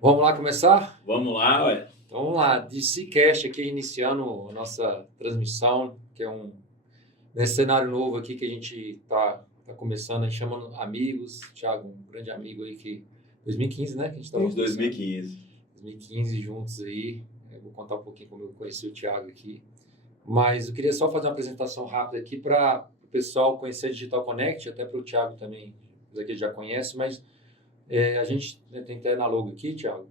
Vamos lá começar? Vamos lá, ué. Então vamos lá, DCcast aqui iniciando a nossa transmissão, que é nesse cenário novo aqui que a gente tá começando, a gente chamando amigos, Thiago, um grande amigo aí que 2015, né, que a gente Desde 2015. 2015 juntos aí. Eu vou contar um pouquinho como eu conheci o Thiago aqui. Mas eu queria só fazer uma apresentação rápida aqui para o pessoal conhecer a Digital Connect, até para o Thiago também, que já conhece, mas a gente tem até na logo aqui, Thiago,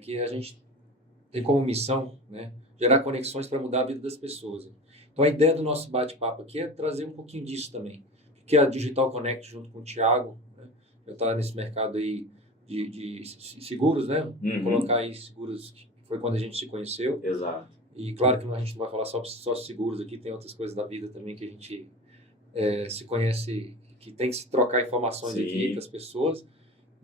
que a gente tem como missão, né, gerar conexões para mudar a vida das pessoas. Então a ideia do nosso bate-papo aqui é trazer um pouquinho disso também, que é a Digital Connect junto com o Thiago, né, já está nesse mercado aí de seguros, né, Uhum. Colocar aí seguros, que foi quando a gente se conheceu. Exato. E claro que a gente não vai falar só seguros aqui, tem outras coisas da vida também que a gente se conhece, que tem que se trocar informações Sim. aqui com as pessoas.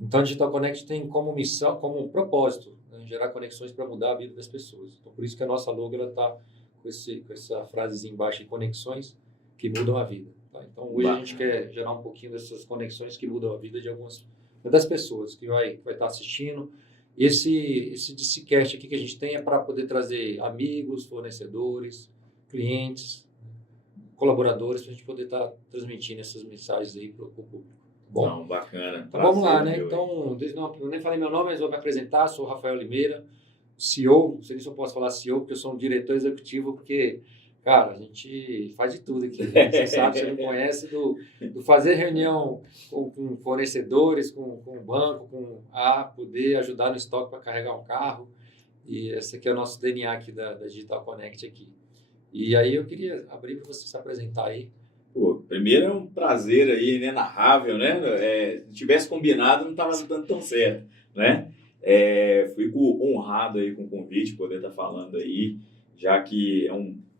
Então, a Digital Connect tem como missão, como propósito, né, gerar conexões para mudar a vida das pessoas. Então, por isso que a nossa logo está com essa frasezinha embaixo, conexões que mudam a vida. Tá? Então, hoje a gente quer gerar um pouquinho dessas conexões que mudam a vida de algumas das pessoas que vai estar assistindo. Esse DCcast aqui que a gente tem é para poder trazer amigos, fornecedores, clientes, colaboradores, para a gente poder estar transmitindo essas mensagens aí para o público. Bom, não, bacana. Então vamos lá, né? Então, eu nem falei meu nome, mas vou me apresentar. Sou o Rafael Limeira, CEO. Não sei se eu posso falar CEO, porque eu sou um diretor executivo, porque, cara, a gente faz de tudo aqui. Né? Você sabe, você me conhece do fazer reunião com fornecedores, com o banco, poder ajudar no estoque para carregar um carro. E esse aqui é o nosso DNA aqui da Digital Connect aqui. E aí eu queria abrir para você se apresentar aí. Pô, primeiro é um prazer aí, inenarrável, né? Se tivesse combinado, não estava dando tão certo, né? Fico honrado aí com o convite, poder estar falando aí, já que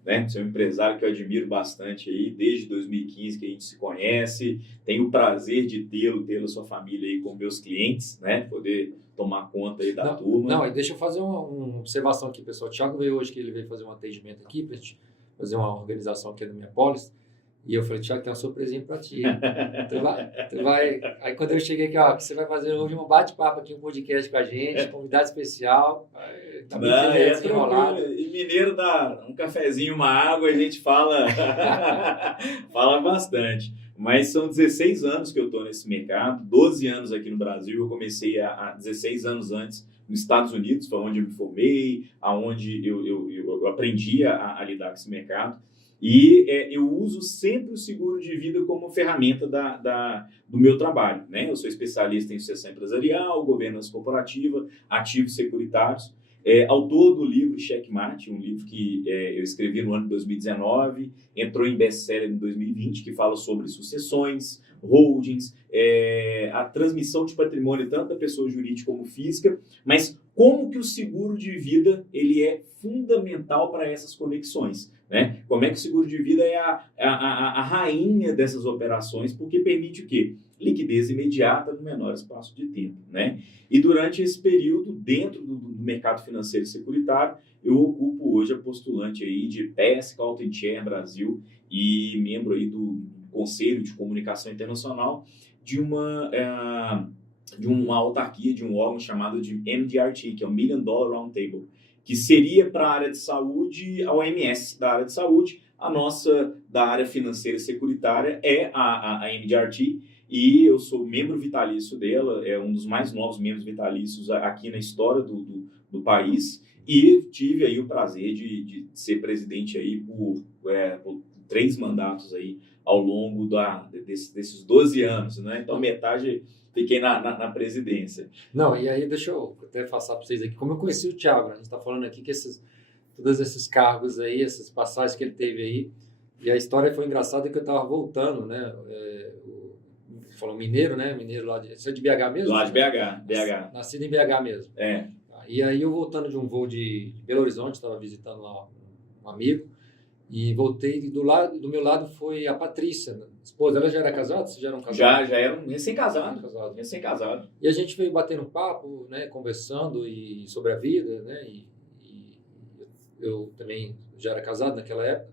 você é um empresário que eu admiro bastante aí, desde 2015 que a gente se conhece, tenho o prazer de tê-lo, sua família aí como meus clientes, né? Poder tomar conta aí da turma. Não, e deixa eu fazer uma observação aqui, pessoal. O Thiago veio hoje, que ele veio fazer um atendimento aqui, para a gente fazer uma organização aqui da minha pólice. E eu falei, Thiago, tem uma surpresinha para ti. Tu vai... Aí quando eu cheguei aqui, que você vai fazer hoje um bate-papo aqui, um podcast com a gente, convidado especial. Tá desenrolado. E mineiro dá um cafezinho, uma água, a gente fala bastante. Mas são 16 anos que eu estou nesse mercado, 12 anos aqui no Brasil. Eu comecei há 16 anos antes nos Estados Unidos, foi onde eu me formei, aonde eu aprendi a lidar com esse mercado. E eu uso sempre o seguro de vida como ferramenta do meu trabalho, né? Eu sou especialista em sucessão empresarial, governança corporativa, ativos securitários. Autor do livro Checkmate, um livro que eu escrevi no ano de 2019, entrou em best-seller em 2020, que fala sobre sucessões, holdings, a transmissão de patrimônio tanto da pessoa jurídica como física, mas como que o seguro de vida ele é fundamental para essas conexões, né? Como é que o seguro de vida é a rainha dessas operações, porque permite o quê? Liquidez imediata no menor espaço de tempo, né? E durante esse período, dentro do mercado financeiro e securitário, eu ocupo hoje a postulante aí de PES, Calton Chair Brasil e membro aí do Conselho de Comunicação Internacional de uma autarquia, de um órgão chamado de MDRT, que é o Million Dollar Round Table, que seria para a área de saúde, a OMS da área de saúde, a nossa da área financeira e securitária é a MDRT, e eu sou membro vitalício dela, é um dos mais novos membros vitalícios aqui na história do país, e tive aí o prazer de ser presidente aí por 3 mandatos aí ao longo desses 12 anos, né? Então metade fiquei na presidência. Não, e aí deixa eu até passar para vocês aqui, como eu conheci o Thiago, né? A gente está falando aqui que todos esses cargos aí, essas passagens que ele teve aí, e a história foi engraçada que eu estava voltando, né? Falou mineiro, né? Mineiro lá você é de BH mesmo? Lá de BH. Nascido em BH mesmo. É. E aí eu voltando de um voo de Belo Horizonte, estava visitando lá um amigo, e voltei, e do meu lado foi a Patrícia, né? Esposa. Ela já era casada? Vocês já eram casados? Já eram recém-casados. E a gente veio batendo papo, né, conversando sobre a vida, né, e eu também já era casado naquela época.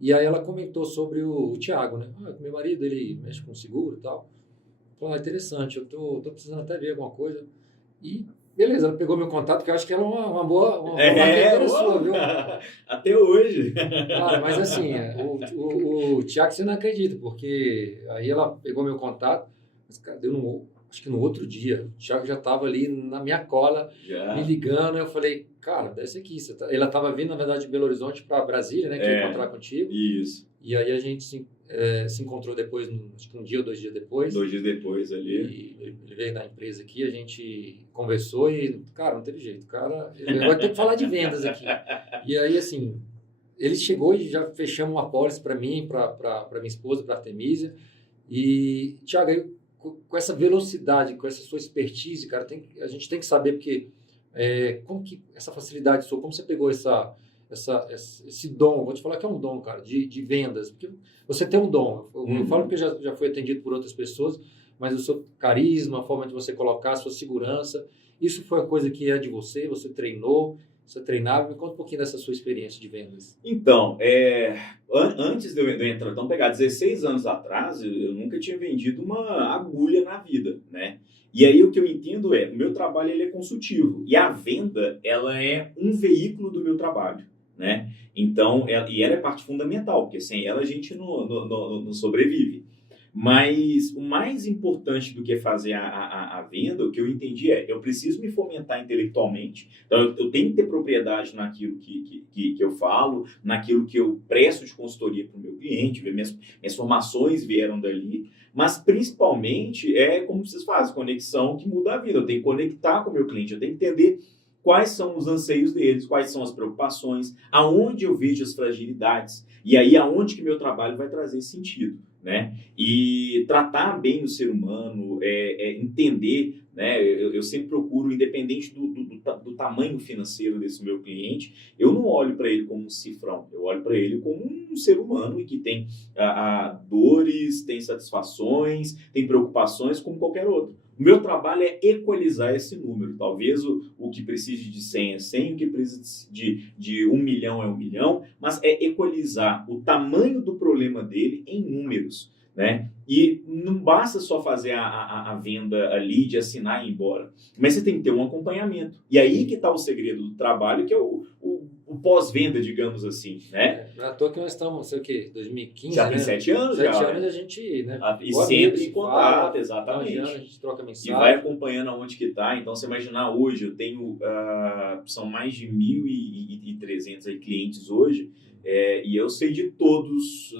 E aí ela comentou sobre o Thiago, né? Meu marido, ele mexe com seguro e tal. Falei, interessante, eu tô precisando até ver alguma coisa. E beleza, ela pegou meu contato, que eu acho que ela é uma boa marqueteira sua, viu? Até hoje. Cara, mas assim, o Thiago você não acredita, porque aí ela pegou meu contato, mas, cara, acho que no outro dia, o Thiago já estava ali na minha cola, me ligando, eu falei, cara, desce aqui. Ela estava vindo, na verdade, de Belo Horizonte para Brasília, né, que ia encontrar contigo. Isso. E aí a gente se encontrou depois, acho que um dia ou 2 dias depois. 2 dias depois ali. E ele veio da empresa aqui, a gente conversou e, cara, não teve jeito. Cara, ele vai ter que falar de vendas aqui. E aí, assim, ele chegou e já fechamos uma apólice para mim, para minha esposa, para a Artemisia. E, Thiago, aí, com essa velocidade, com essa sua expertise, cara, a gente tem que saber, porque como que essa facilidade sua, como você pegou esse dom, vou te falar que é um dom, cara, de vendas, porque você tem um dom, eu falo porque já fui atendido por outras pessoas, mas o seu carisma, a forma de você colocar, a sua segurança, isso foi a coisa que é de você treinou, você treinava, me conta um pouquinho dessa sua experiência de vendas. Então, antes de eu entrar, então pegar 16 anos atrás, eu nunca tinha vendido uma agulha na vida, né? E aí o que eu entendo o meu trabalho ele é consultivo, e a venda, ela é um veículo do meu trabalho, né? Então, ela é parte fundamental, porque sem ela a gente não sobrevive. Mas o mais importante do que fazer a venda, o que eu entendi eu preciso me fomentar intelectualmente. Então, eu tenho que ter propriedade naquilo que eu falo, naquilo que eu presto de consultoria para o meu cliente, minhas formações vieram dali. Mas, principalmente, como vocês fazem, conexão que muda a vida. Eu tenho que conectar com o meu cliente, eu tenho que entender quais são os anseios deles, quais são as preocupações, aonde eu vejo as fragilidades, e aí aonde que meu trabalho vai trazer sentido, né? E tratar bem o ser humano, entender, né? Eu sempre procuro, independente do tamanho financeiro desse meu cliente, eu não olho para ele como um cifrão, eu olho para ele como um ser humano e que tem dores, tem satisfações, tem preocupações como qualquer outro. O meu trabalho é equalizar esse número. Talvez o que precise de 100 é 100, o que precisa de 1 milhão é 1 milhão, mas é equalizar o tamanho do problema dele em números, né? E não basta só fazer a venda ali, de assinar e ir embora, mas você tem que ter um acompanhamento. E aí que está o segredo do trabalho, que é o pós-venda, digamos assim, né? Não é à toa que nós estamos, sei o quê, 2015, já tem 7 anos, 7 anos a gente, né? E sempre em contato, exatamente. A gente troca mensagem. E vai acompanhando aonde que está. Então, você imaginar hoje, eu tenho, são mais de 1.300 clientes hoje, e eu sei de todos.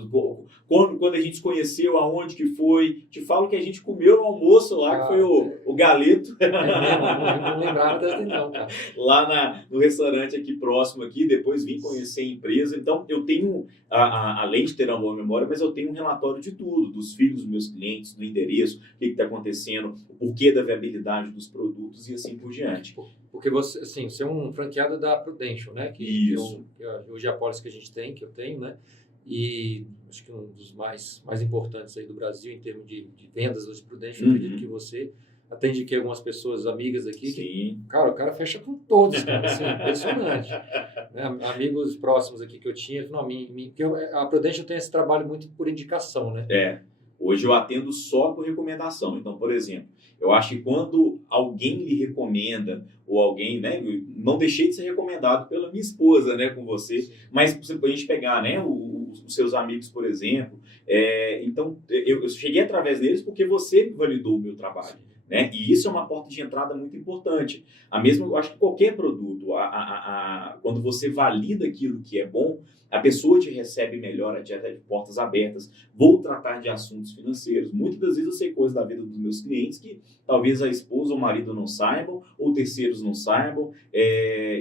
Quando a gente se conheceu, aonde que foi, te falo que a gente comeu no almoço lá, que foi o galeto. Não lembrava dessa não, cara. Lá no restaurante aqui próximo aqui, depois vim conhecer a empresa. Então, eu tenho, além de ter uma boa memória, mas eu tenho um relatório de tudo, dos filhos dos meus clientes, do endereço, o que está acontecendo, o porquê da viabilidade dos produtos e assim por diante. Porque você, assim, você é um franqueado da Prudential, né? Isso. Hoje é a pólice que a gente tem, que eu tenho, né? E acho que um dos mais importantes aí do Brasil em termos de vendas da Prudential, eu acredito que você atende aqui algumas pessoas amigas aqui. Sim. Que, cara, o cara fecha com todos, cara, assim, impressionante. Né? Amigos próximos aqui que eu tinha, porque a Prudential tem esse trabalho muito por indicação, né? Hoje eu atendo só por recomendação. Então, por exemplo, eu acho que quando alguém lhe recomenda, ou alguém, né, não deixei de ser recomendado pela minha esposa, né, com você, mas para a gente pegar, né, os seus amigos, por exemplo, então eu cheguei através deles porque você validou o meu trabalho, né, e isso é uma porta de entrada muito importante. Eu acho que qualquer produto, quando você valida aquilo que é bom, a pessoa te recebe melhor, a dieta de portas abertas. Vou tratar de assuntos financeiros. Muitas das vezes eu sei coisas da vida dos meus clientes que talvez a esposa ou o marido não saibam, ou terceiros não saibam.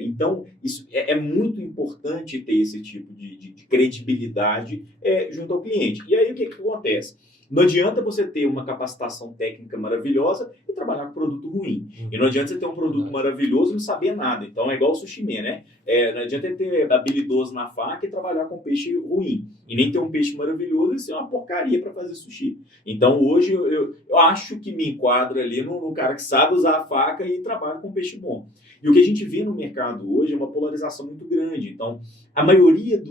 Então, isso é muito importante ter esse tipo de credibilidade junto ao cliente. E aí, o que acontece? Não adianta você ter uma capacitação técnica maravilhosa e trabalhar com produto ruim. E não adianta você ter um produto maravilhoso e não saber nada. Então, é igual o sushi man, né? Não adianta ele ter habilidoso na faca e trabalhar com peixe ruim. E nem ter um peixe maravilhoso e ser uma porcaria para fazer sushi. Então, hoje, eu acho que me enquadro ali no cara que sabe usar a faca e trabalha com peixe bom. E o que a gente vê no mercado hoje é uma polarização muito grande. Então, a maioria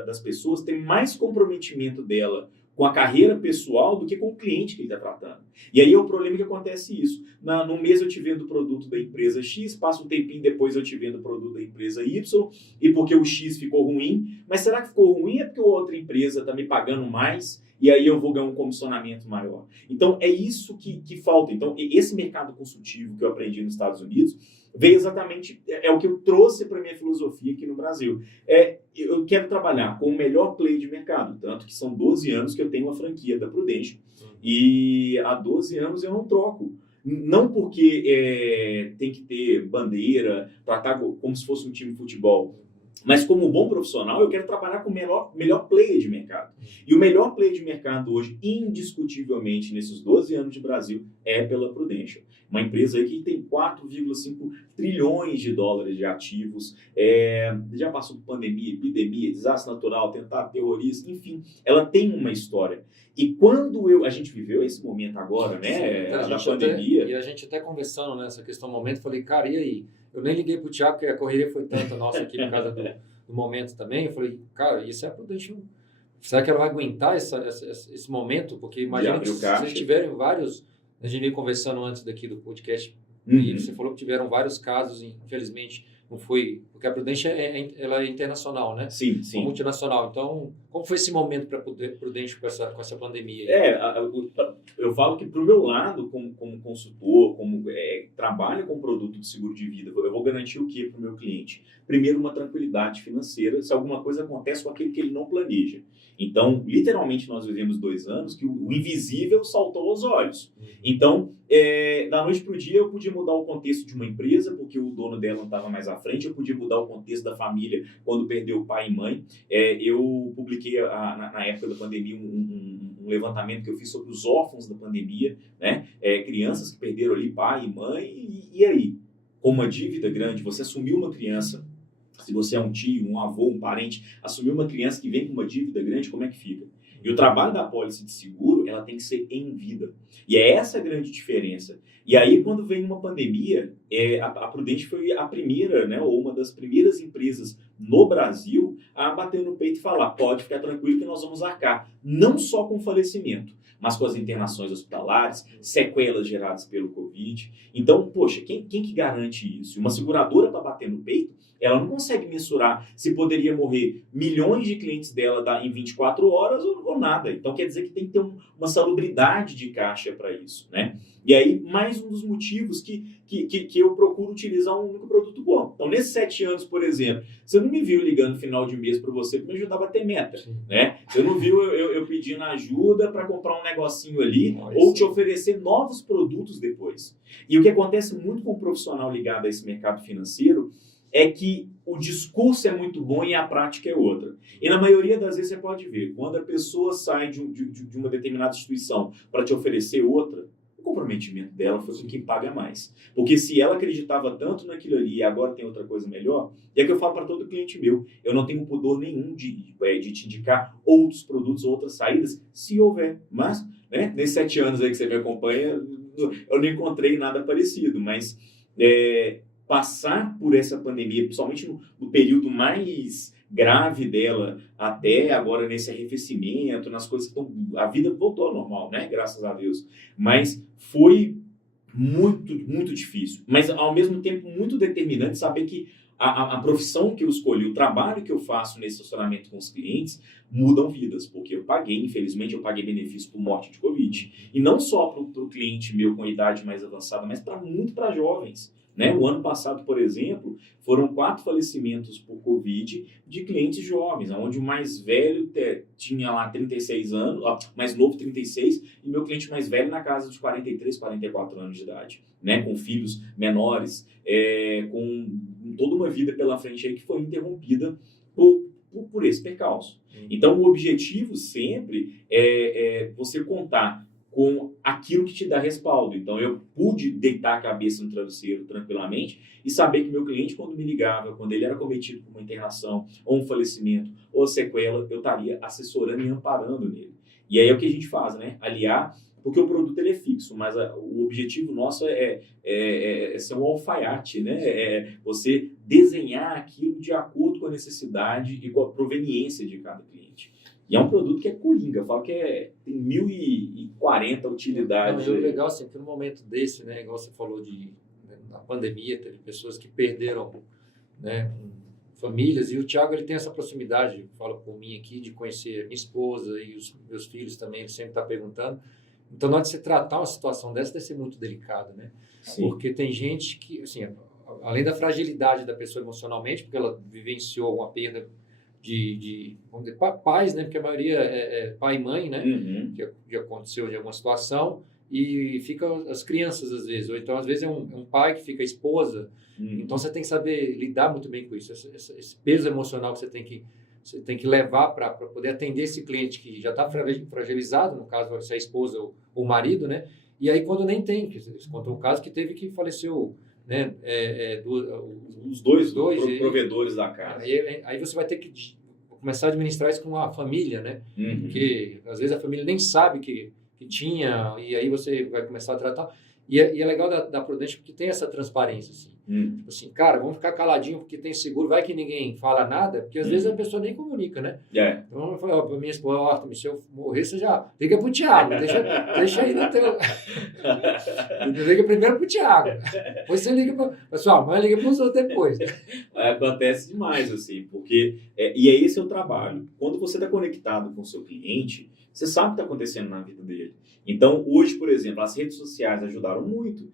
das pessoas tem mais comprometimento dela com a carreira pessoal do que com o cliente que ele está tratando. E aí é o problema que acontece isso. No mês eu te vendo o produto da empresa X, passa um tempinho depois eu te vendo o produto da empresa Y, e porque o X ficou ruim, mas será que ficou ruim é porque a outra empresa está me pagando mais e aí eu vou ganhar um comissionamento maior. Então é isso que falta. Então esse mercado consultivo que eu aprendi nos Estados Unidos veio exatamente, é o que eu trouxe para a minha filosofia aqui no Brasil. Eu quero trabalhar com o melhor play de mercado, tanto que são 12 anos que eu tenho uma franquia da Prudential, e há 12 anos eu não troco. Não porque tem que ter bandeira, tratar como se fosse um time de futebol, mas como um bom profissional, eu quero trabalhar com o melhor player de mercado. E o melhor player de mercado hoje, indiscutivelmente, nesses 12 anos de Brasil, é pela Prudential. Uma empresa aí que tem 4,5 trilhões de dólares de ativos, já passou por pandemia, epidemia, desastre natural, atentado terrorista, enfim, ela tem uma história. E quando a gente viveu esse momento agora, né, da pandemia... E a gente até conversando nessa questão do momento, falei, cara, e aí? Eu nem liguei pro Thiago, porque a correria foi tanta nossa aqui por causa do momento também. Eu falei, cara, isso é prudente. Será que ela vai aguentar esse momento? Porque imagina que vocês tiverem vários... A gente veio conversando antes daqui do podcast, e você falou que tiveram vários casos, infelizmente, não foi... Porque a Prudential ela é internacional, né? Sim. É multinacional. Então, como foi esse momento para a Prudential com essa pandemia? Eu falo que, para o meu lado, como consultor, como trabalho com produto de seguro de vida, eu vou garantir o quê para o meu cliente? Primeiro, uma tranquilidade financeira, se alguma coisa acontece com aquele que ele não planeja. Então, literalmente, nós vivemos 2 anos que o invisível saltou aos olhos. Então, da noite para o dia, eu podia mudar o contexto de uma empresa, porque o dono dela não estava mais à frente, eu podia mudar o contexto da família quando perdeu pai e mãe. Eu publiquei, na época da pandemia, um levantamento que eu fiz sobre os órfãos da pandemia, né? Crianças que perderam ali pai e mãe, e aí? Com uma dívida grande, você assumiu uma criança, se você é um tio, um avô, um parente, assumir uma criança que vem com uma dívida grande, como é que fica? E o trabalho da apólice de seguro, ela tem que ser em vida. E é essa a grande diferença. E aí, quando vem uma pandemia, a Prudential foi a primeira, né, ou uma das primeiras empresas no Brasil a bater no peito e falar, pode ficar tranquilo que nós vamos arcar, não só com falecimento, mas com as internações hospitalares, sequelas geradas pelo Covid. Então, poxa, quem que garante isso? Uma seguradora para bater no peito, ela não consegue mensurar se poderia morrer milhões de clientes dela em 24 horas ou nada. Então, quer dizer que tem que ter uma salubridade de caixa para isso, né? E aí, mais um dos motivos que eu procuro utilizar um único produto bom. Então, nesses 7 anos, por exemplo, você não me viu ligando no final de mês para você para me ajudar a bater meta, né? Você não viu eu pedindo ajuda para comprar um negocinho ali ou te oferecer novos produtos depois. E o que acontece muito com o profissional ligado a esse mercado financeiro é que o discurso é muito bom e a prática é outra. E na maioria das vezes você pode ver, quando a pessoa sai de uma determinada instituição para te oferecer outra, o comprometimento dela foi com quem paga mais. Porque se ela acreditava tanto naquilo ali e agora tem outra coisa melhor, e é que eu falo para todo cliente meu, eu não tenho pudor nenhum de te indicar outros produtos, outras saídas, se houver. Mas, né, nesses 7 anos aí que você me acompanha, eu não encontrei nada parecido, mas... passar por essa pandemia, principalmente no período mais grave dela, até agora nesse arrefecimento, nas coisas que a vida voltou ao normal, né? Graças a Deus. Mas foi muito, muito difícil. Mas, ao mesmo tempo, muito determinante saber que a profissão que eu escolhi, o trabalho que eu faço nesse relacionamento com os clientes, mudam vidas. Porque infelizmente, eu paguei benefício por morte de Covid. E não só para o cliente meu com idade mais avançada, mas muito para jovens. Né? O ano passado, por exemplo, foram 4 falecimentos por Covid de clientes jovens, onde o mais velho tinha lá 36 anos, mais novo 36, e meu cliente mais velho na casa de 43, 44 anos de idade, né? Com filhos menores, com toda uma vida pela frente aí que foi interrompida por esse percalço. Então, o objetivo sempre é você contar com aquilo que te dá respaldo. Então, eu pude deitar a cabeça no travesseiro tranquilamente e saber que meu cliente, quando me ligava, quando ele era cometido por uma internação, ou um falecimento, ou sequela, eu estaria assessorando e amparando nele. E aí é o que a gente faz, né? Aliar porque o produto ele é fixo, mas o objetivo nosso é ser um alfaiate, né? É você desenhar aquilo de acordo com a necessidade e com a proveniência de cada cliente. E é um produto que é coringa, eu falo que tem 1.040 utilidades. Não, e o legal, assim, que no momento desse, né, igual você falou na pandemia, teve pessoas que perderam, né, famílias, e o Thiago, ele tem essa proximidade, falo por mim aqui, de conhecer minha esposa e os meus filhos também, ele sempre está perguntando. Então, na hora de se tratar uma situação dessa, deve ser muito delicada, né? Sim. Porque tem gente que, assim, além da fragilidade da pessoa emocionalmente, porque ela vivenciou uma perda vamos dizer, pais, né? Porque a maioria é pai e mãe, né? Uhum. Que aconteceu de alguma situação, e fica as crianças às vezes, ou então às vezes é um pai que fica a esposa. Então você tem que saber lidar muito bem com isso, esse peso emocional que você tem que levar para poder atender esse cliente que já está fragilizado, no caso se é a esposa ou o marido, né? E aí quando nem tem, eles contam um caso que teve que faleceu, né? Os dois e provedores da casa. Aí você vai ter que começar a administrar isso com a família, né? Uhum. Porque às vezes a família nem sabe que tinha, e aí você vai começar a tratar. E é legal da Prudential porque tem essa transparência, assim. Tipo assim, cara, vamos ficar caladinho porque tem seguro, vai que ninguém fala nada, porque às vezes a pessoa nem comunica, né? Então eu falei, para minha esposa, se eu morrer, você já liga pro Thiago, deixa aí no teu... liga primeiro pro Thiago, depois você liga pra sua mãe, liga pros outros depois. Acontece demais, assim, porque... e é esse o trabalho. Quando você está conectado com o seu cliente, você sabe o que está acontecendo na vida dele. Então, hoje, por exemplo, as redes sociais ajudaram muito.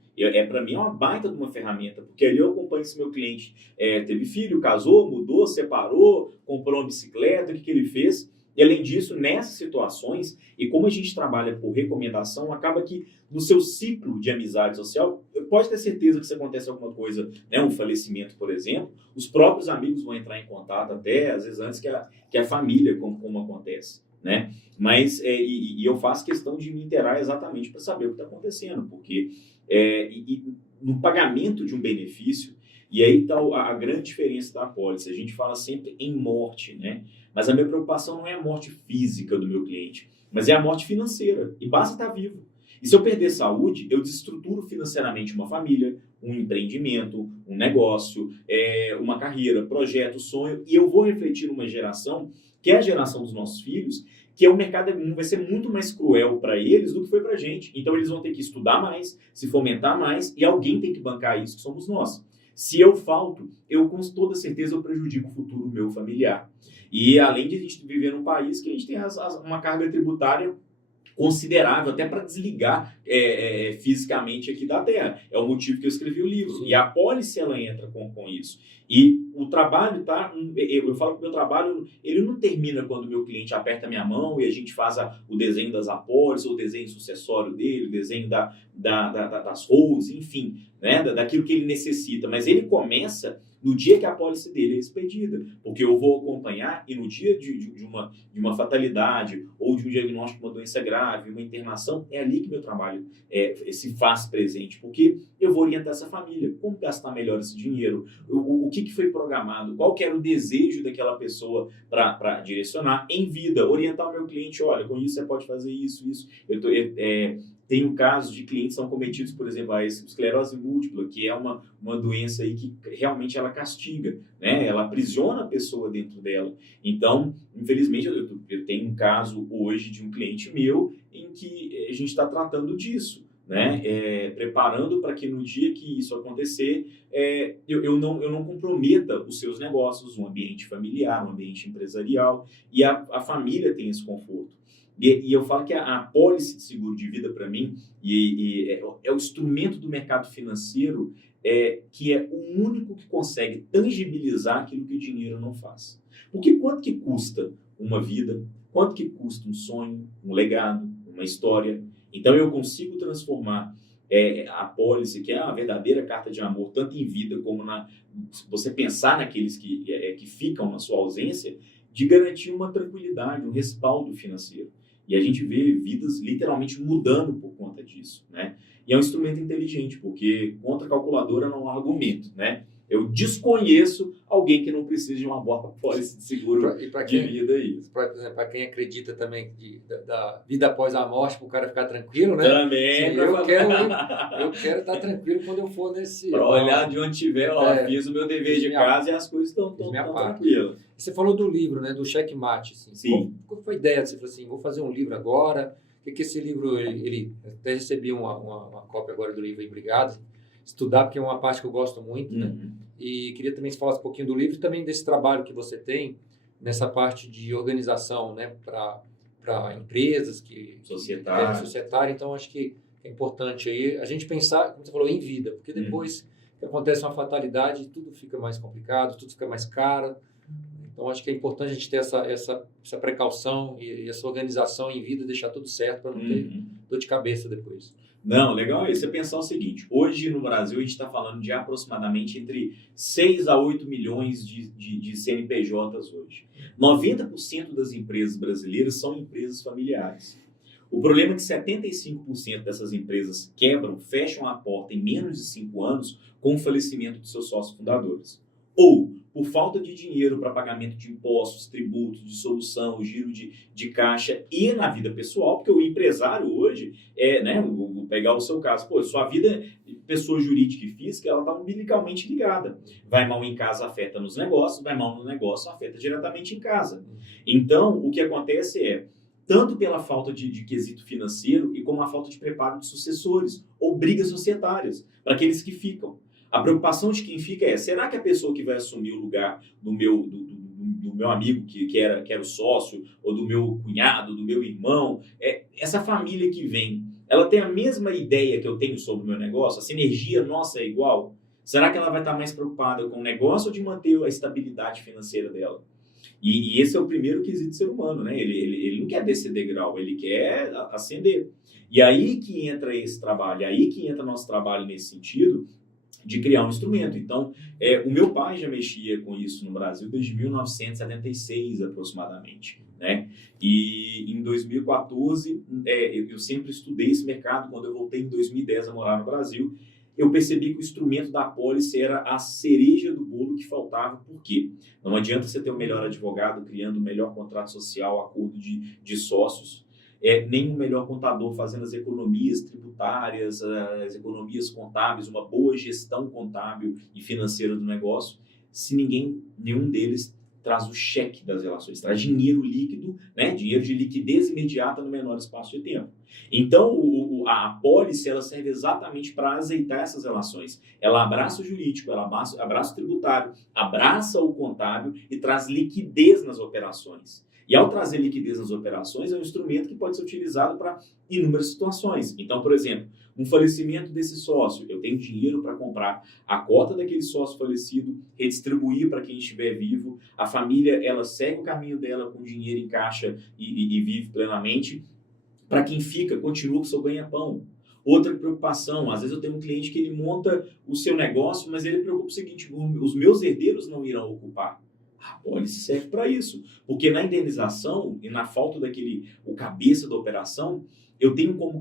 Para mim, é uma baita de uma ferramenta, porque ali eu acompanho esse meu cliente. Teve filho, casou, mudou, separou, comprou uma bicicleta, o que ele fez. E, além disso, nessas situações, e como a gente trabalha por recomendação, acaba que no seu ciclo de amizade social, pode ter certeza que se acontece alguma coisa, né, um falecimento, por exemplo, os próprios amigos vão entrar em contato até, às vezes, antes que a família, como acontece. Né? Mas eu faço questão de me inteirar exatamente para saber o que está acontecendo, porque no pagamento de um benefício, e aí está a grande diferença da apólice, a gente fala sempre em morte, né? Mas a minha preocupação não é a morte física do meu cliente, mas é a morte financeira, e basta estar vivo. E se eu perder saúde, eu desestruturo financeiramente uma família, um empreendimento, um negócio, uma carreira, projeto, sonho, e eu vou refletir numa geração que é a geração dos nossos filhos, que o mercado vai ser muito mais cruel para eles do que foi para a gente. Então, eles vão ter que estudar mais, se fomentar mais, e alguém tem que bancar isso, que somos nós. Se eu falto, com toda certeza eu prejudico o futuro meu familiar. E além de a gente viver num país que a gente tem uma carga tributária considerável, até para desligar fisicamente aqui da Terra. É o motivo que eu escrevi o livro. Sim. E a apólice, ela entra com isso. E o trabalho, eu falo que o meu trabalho, ele não termina quando o meu cliente aperta minha mão e a gente faz o desenho das apólices, ou o desenho sucessório dele, o desenho das holds, enfim, né, daquilo que ele necessita. Mas ele começa no dia que a apólice dele é expedida, porque eu vou acompanhar e no dia de uma fatalidade ou de um diagnóstico de uma doença grave, uma internação, é ali que meu trabalho se faz presente, porque eu vou orientar essa família, como gastar melhor esse dinheiro, o que foi programado, qual que era o desejo daquela pessoa para direcionar em vida, orientar o meu cliente, olha, com isso você pode fazer isso. Tenho casos de clientes que são cometidos, por exemplo, a esclerose múltipla, que é uma doença aí que realmente ela castiga, né? Ela aprisiona a pessoa dentro dela. Então, infelizmente, eu tenho um caso hoje de um cliente meu em que a gente está tratando disso, né? Preparando para que no dia que isso acontecer, eu não comprometa os seus negócios, um ambiente familiar, um ambiente empresarial, e a família tem esse conforto. E eu falo que a apólice de seguro de vida, para mim, é o instrumento do mercado financeiro que é o único que consegue tangibilizar aquilo que o dinheiro não faz. Porque quanto que custa uma vida? Quanto que custa um sonho, um legado, uma história? Então eu consigo transformar a apólice, que é a verdadeira carta de amor, tanto em vida como você pensar naqueles que ficam na sua ausência, de garantir uma tranquilidade, um respaldo financeiro. E a gente vê vidas literalmente mudando por conta disso, né? E é um instrumento inteligente, porque contra a calculadora não há argumento, né? Eu desconheço alguém que não precisa de uma boa pólice de seguro de vida aí. Para quem acredita também da vida após a morte, para o cara ficar tranquilo, né? Também. Sim, eu quero estar tranquilo quando eu for nesse... Para olhar de onde tiver, fiz o meu dever de casa e as coisas estão tranquilas. Você falou do livro, né? Do Checkmate. Assim. Sim. Qual foi a ideia? Você falou assim, vou fazer um livro agora. O que esse livro... Ele até recebi uma cópia agora do livro aí, obrigado. Estudar, porque é uma parte que eu gosto muito, né? E queria também que você falasse um pouquinho do livro e também desse trabalho que você tem nessa parte de organização, né? Para empresas societárias. Então, acho que é importante aí a gente pensar, como você falou, em vida, porque depois que acontece uma fatalidade, tudo fica mais complicado, tudo fica mais caro. Então, acho que é importante a gente ter essa precaução e essa organização em vida, deixar tudo certo para não ter dor de cabeça depois. Não, legal é você pensar o seguinte, hoje no Brasil a gente está falando de aproximadamente entre 6 a 8 milhões de CNPJs hoje. 90% das empresas brasileiras são empresas familiares. O problema é que 75% dessas empresas quebram, fecham a porta em menos de 5 anos com o falecimento de seus sócios fundadores. Ou por falta de dinheiro para pagamento de impostos, tributos, de solução, giro de caixa e na vida pessoal, porque o empresário hoje, vou pegar o seu caso, sua vida, pessoa jurídica e física, ela está umbilicalmente ligada. Vai mal em casa, afeta nos negócios, vai mal no negócio, afeta diretamente em casa. Então, o que acontece é, tanto pela falta de quesito financeiro e como a falta de preparo de sucessores ou brigas societárias para aqueles que ficam. A preocupação de quem fica é, será que a pessoa que vai assumir o lugar do meu amigo que era o sócio, ou do meu cunhado, do meu irmão, essa família que vem, ela tem a mesma ideia que eu tenho sobre o meu negócio? A sinergia nossa é igual? Será que ela vai estar mais preocupada com o negócio ou de manter a estabilidade financeira dela? E esse é o primeiro quesito do ser humano, né? Ele não quer descer degrau, ele quer ascender. E aí que entra esse trabalho, aí que entra nosso trabalho nesse sentido, de criar um instrumento. Então, o meu pai já mexia com isso no Brasil desde 1976, aproximadamente, né? E em 2014, eu sempre estudei esse mercado. Quando eu voltei em 2010 a morar no Brasil, eu percebi que o instrumento da apólice era a cereja do bolo que faltava. Por quê? Não adianta você ter o melhor advogado criando o melhor contrato social, acordo de sócios, nem o melhor contador fazendo as economias tributárias, as economias contábeis, uma boa gestão contábil e financeira do negócio, se nenhum deles traz o cheque das relações, traz dinheiro líquido, né? Dinheiro de liquidez imediata no menor espaço de tempo. Então, a apólice, ela serve exatamente para azeitar essas relações. Ela abraça o jurídico, ela abraça o tributário, abraça o contábil e traz liquidez nas operações. E ao trazer liquidez nas operações, é um instrumento que pode ser utilizado para inúmeras situações. Então, por exemplo, um falecimento desse sócio, eu tenho dinheiro para comprar a cota daquele sócio falecido, redistribuir para quem estiver vivo, a família, ela segue o caminho dela com dinheiro em caixa e vive plenamente. Para quem fica, continua com o seu ganha-pão. Outra preocupação, às vezes eu tenho um cliente que ele monta o seu negócio, mas ele preocupa o seguinte, os meus herdeiros não irão ocupar. A apólice serve para isso, porque na indenização e na falta o cabeça da operação, eu tenho como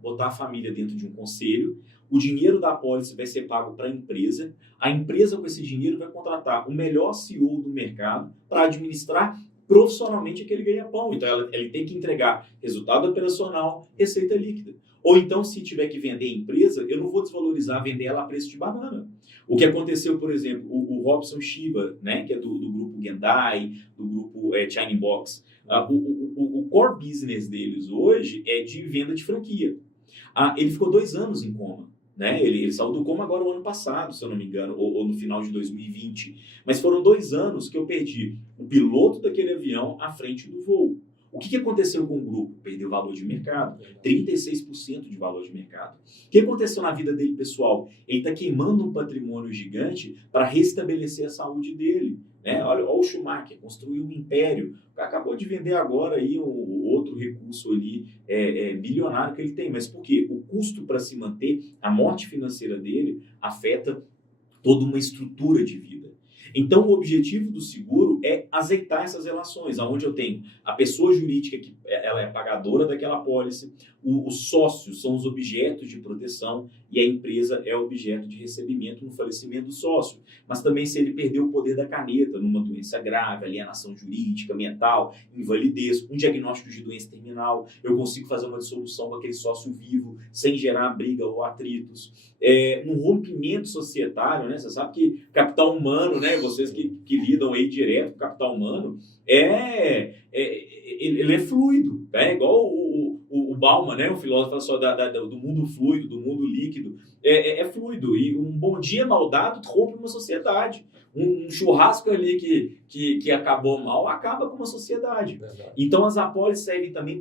botar a família dentro de um conselho, o dinheiro da apólice vai ser pago para a empresa com esse dinheiro vai contratar o melhor CEO do mercado para administrar profissionalmente aquele ganha-pão. Então, ele tem que entregar resultado operacional, receita líquida. Ou então, se tiver que vender a empresa, eu não vou desvalorizar, vender ela a preço de banana. O que aconteceu, por exemplo, o Robson Shiba, né, que é do grupo Gendai, do grupo China Box, o core business deles hoje é de venda de franquia. Ele ficou 2 anos em coma. Né? Ele saiu do coma agora o ano passado, se eu não me engano, ou no final de 2020. Mas foram 2 anos que eu perdi o piloto daquele avião à frente do voo. O que aconteceu com o grupo? Perdeu valor de mercado, 36% de valor de mercado. O que aconteceu na vida dele, pessoal? Ele está queimando um patrimônio gigante para restabelecer a saúde dele. Né? Olha o Schumacher, construiu um império, acabou de vender agora aí outro recurso ali bilionário que ele tem. Mas por quê? O custo para se manter, a morte financeira dele afeta toda uma estrutura de vida. Então, o objetivo do seguro é azeitar essas relações, onde eu tenho a pessoa jurídica, que ela é pagadora daquela apólice, os sócios são os objetos de proteção e a empresa é objeto de recebimento no falecimento do sócio. Mas também se ele perder o poder da caneta numa doença grave, alienação jurídica, mental, invalidez, um diagnóstico de doença terminal, eu consigo fazer uma dissolução com aquele sócio vivo sem gerar briga ou atritos. No rompimento societário, né? Você sabe que capital humano, né? Vocês que lidam aí direto com capital humano, ele é fluido, né? Igual o Bauman, né? O filósofo fala só do mundo fluido, do mundo líquido. É fluido. E um bom dia mal dado rompe uma sociedade. Um churrasco ali que acabou mal, acaba com uma sociedade. Verdade. Então, as apólices servem também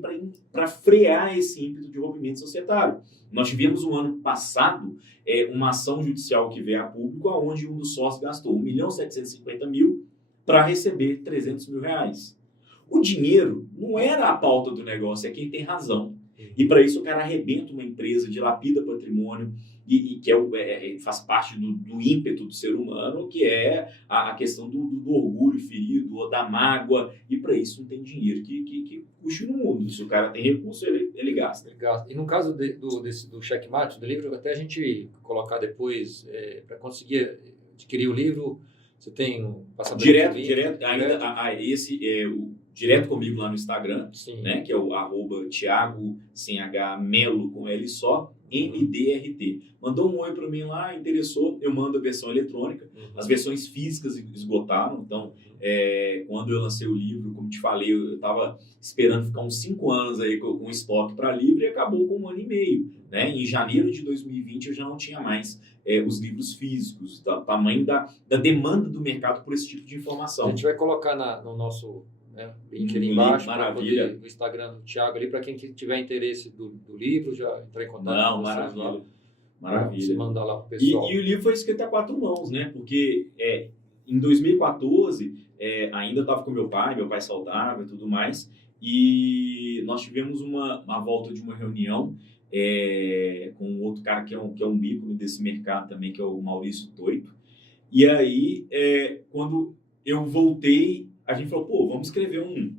para frear esse ímpeto de rompimento societário. Nós tivemos no ano passado uma ação judicial que veio a público, onde um dos sócios gastou R$1.750.000 para receber R$300.000. O dinheiro não era a pauta do negócio, é quem tem razão. E para isso o cara arrebenta uma empresa, dilapida patrimônio, e que faz parte do ímpeto do ser humano, que é a questão do orgulho ferido, ou da mágoa, e para isso não tem dinheiro que puxe no mundo. Se o cara tem recurso, ele gasta. E no caso do checkmate, do livro, até a gente colocar depois, para conseguir adquirir o livro, você tem um passaporte direto. Direto comigo lá no Instagram, né, que é o @Thiago sem H Melo com L só, MDRT. Mandou um oi para mim lá, interessou, eu mando a versão eletrônica. As versões físicas esgotaram, então quando eu lancei o livro, como te falei, eu estava esperando ficar uns 5 anos aí com estoque para livro e acabou com 1 ano e meio. Né? Em janeiro de 2020 eu já não tinha mais os livros físicos, do tamanho da demanda do mercado por esse tipo de informação. A gente vai colocar no nosso link ali embaixo, maravilha. No Instagram do Thiago ali, para quem tiver interesse do livro, já entrar em contato com vocês lá. Maravilha. Você mandar lá pro pessoal. E o livro foi escrito a 4 mãos, né? Porque em 2014 ainda estava com meu pai saudável e tudo mais, e nós tivemos uma volta de uma reunião com outro cara que é um ícone desse mercado também, que é o Maurício Toito. E aí, quando eu voltei, a gente falou, vamos escrever um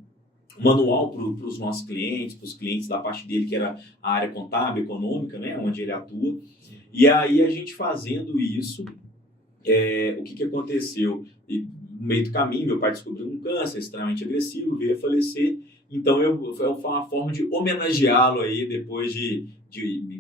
manual para os nossos clientes, para os clientes da parte dele, que era a área contábil, econômica, né, onde ele atua. E aí, a gente fazendo isso, o que aconteceu? E, no meio do caminho, meu pai descobriu um câncer extremamente agressivo, veio a falecer. Então, foi uma forma de homenageá-lo aí, depois de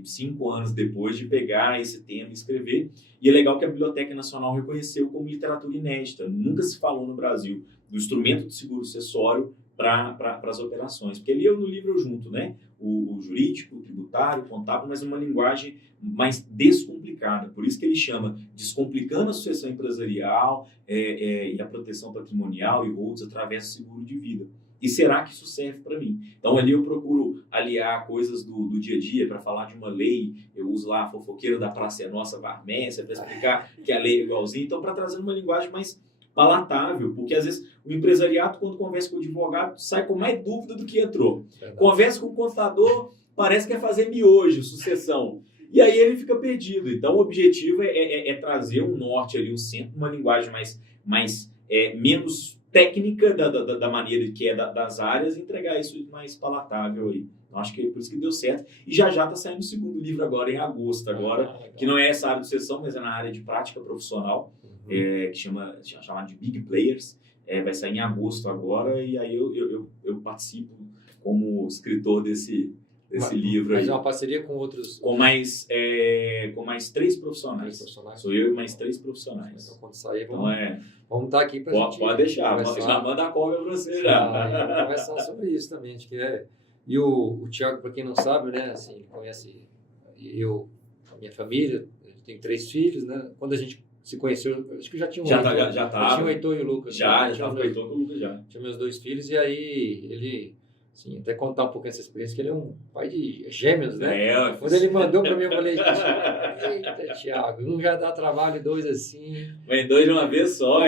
5 anos depois de pegar esse tema e escrever. E é legal que a Biblioteca Nacional reconheceu como literatura inédita. Nunca se falou no Brasil do instrumento de seguro sucessório para as operações. Porque ali no livro eu junto, né? O jurídico, o tributário, o contábil, mas numa linguagem mais descomplicada. Por isso que ele chama Descomplicando a Sucessão Empresarial e a Proteção Patrimonial e outros através do seguro de vida. E será que isso serve para mim? Então, ali eu procuro aliar coisas do dia a dia para falar de uma lei. Eu uso lá a fofoqueira da Praça é Nossa, Varmécia, para explicar que a lei é igualzinha. Então, para trazer uma linguagem mais palatável, porque às vezes o empresariado, quando conversa com o advogado, sai com mais dúvida do que entrou. Conversa com o contador, parece que é fazer miojo, sucessão. E aí ele fica perdido. Então, o objetivo é trazer um norte ali, um centro, uma linguagem menos técnica da maneira que é das áreas, e entregar isso mais palatável aí. Então, acho que é por isso que deu certo. E já está saindo o segundo livro agora, em agosto, que não é essa área de sucessão, mas é na área de prática profissional, que chama de Big Players. Vai sair em agosto agora, e aí eu participo como escritor desse livro aí. Mas é uma parceria com outros... Com mais 3 profissionais. Sou eu e mais 3 profissionais. Então, quando sair, vamos estar aqui para a gente... Pode deixar, já manda a cobra para você já. Vamos conversar sobre isso também, acho que E o Thiago, para quem não sabe, né, assim, conhece a minha família, eu tenho 3 filhos, né? Quando a gente se conheceu, acho que já tinha tinha o Heitor e o Lucas. Já estava com o Heitor e o Lucas já. Tinha meus 2 filhos, e aí ele... Assim, até contar um pouco essa experiência, que ele é um pai de gêmeos, né? Quando ele mandou para mim, eu falei, eita, Thiago, um já dá trabalho, 2 assim. Mas 2 de uma vez só,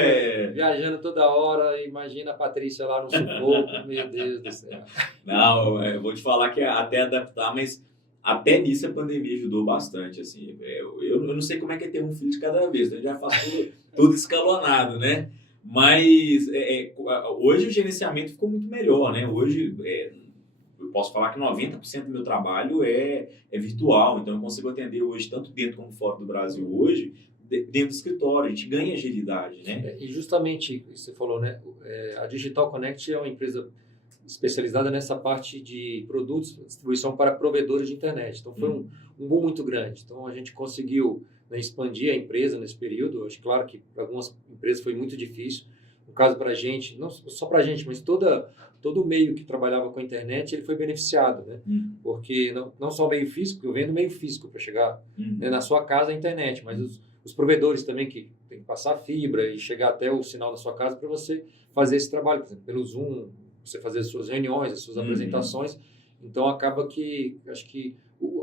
Viajando toda hora, imagina a Patrícia lá no sufoco, meu Deus do céu. Não, eu vou te falar que até adaptar, mas até nisso a pandemia ajudou bastante, assim. Eu não sei como é que é ter um filho de cada vez, né? Eu já faço tudo escalonado, né? Mas hoje o gerenciamento ficou muito melhor, né? Hoje eu posso falar que 90% do meu trabalho é virtual, então eu consigo atender hoje, tanto dentro como fora do Brasil hoje, dentro do escritório, a gente ganha agilidade, né? E justamente, você falou, né? A Digital Connect é uma empresa especializada nessa parte de produtos, distribuição para provedores de internet. Então, foi um boom muito grande. Então, a gente conseguiu, né, expandir a empresa nesse período. Acho claro que para algumas empresas foi muito difícil. No caso, para a gente, não só para a gente, mas todo o meio que trabalhava com a internet, ele foi beneficiado, né? Porque não só o meio físico, eu vendo meio físico para chegar, né, na sua casa a internet, mas os provedores também que tem que passar fibra e chegar até o sinal da sua casa para você fazer esse trabalho, por exemplo, pelo Zoom, você fazer as suas reuniões, as suas apresentações. Então, acaba que, acho que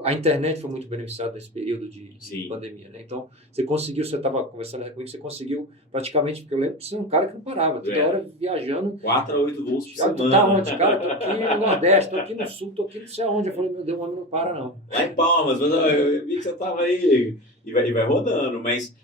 a internet foi muito beneficiada nesse período de pandemia, né? Então, você estava conversando comigo, você conseguiu praticamente, porque eu lembro que você é um cara que não parava, toda hora viajando. 4 a 8 voos por semana. Tu tá onde, cara? Tô aqui no Nordeste, tô aqui no Sul, tô aqui não sei aonde. Eu falei, meu Deus, o homem não para, não. Lá em Palmas, mas eu vi que você tava aí e vai rodando, mas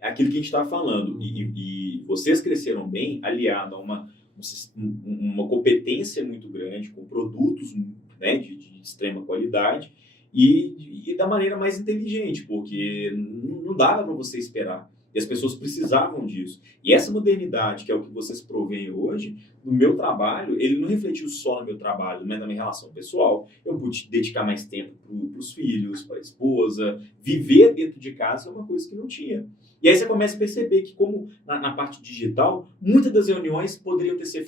aquilo que a gente estava falando, e vocês cresceram bem, aliado a uma competência muito grande, com produtos, né, de extrema qualidade e da maneira mais inteligente, porque não dava para você esperar. E as pessoas precisavam disso. E essa modernidade, que é o que vocês provêm hoje, no meu trabalho, ele não refletiu só no meu trabalho, mas na minha relação pessoal. Eu pude dedicar mais tempo para os filhos, para a esposa. Viver dentro de casa é uma coisa que não tinha. E aí você começa a perceber que, como na parte digital, muitas das reuniões poderiam ter sido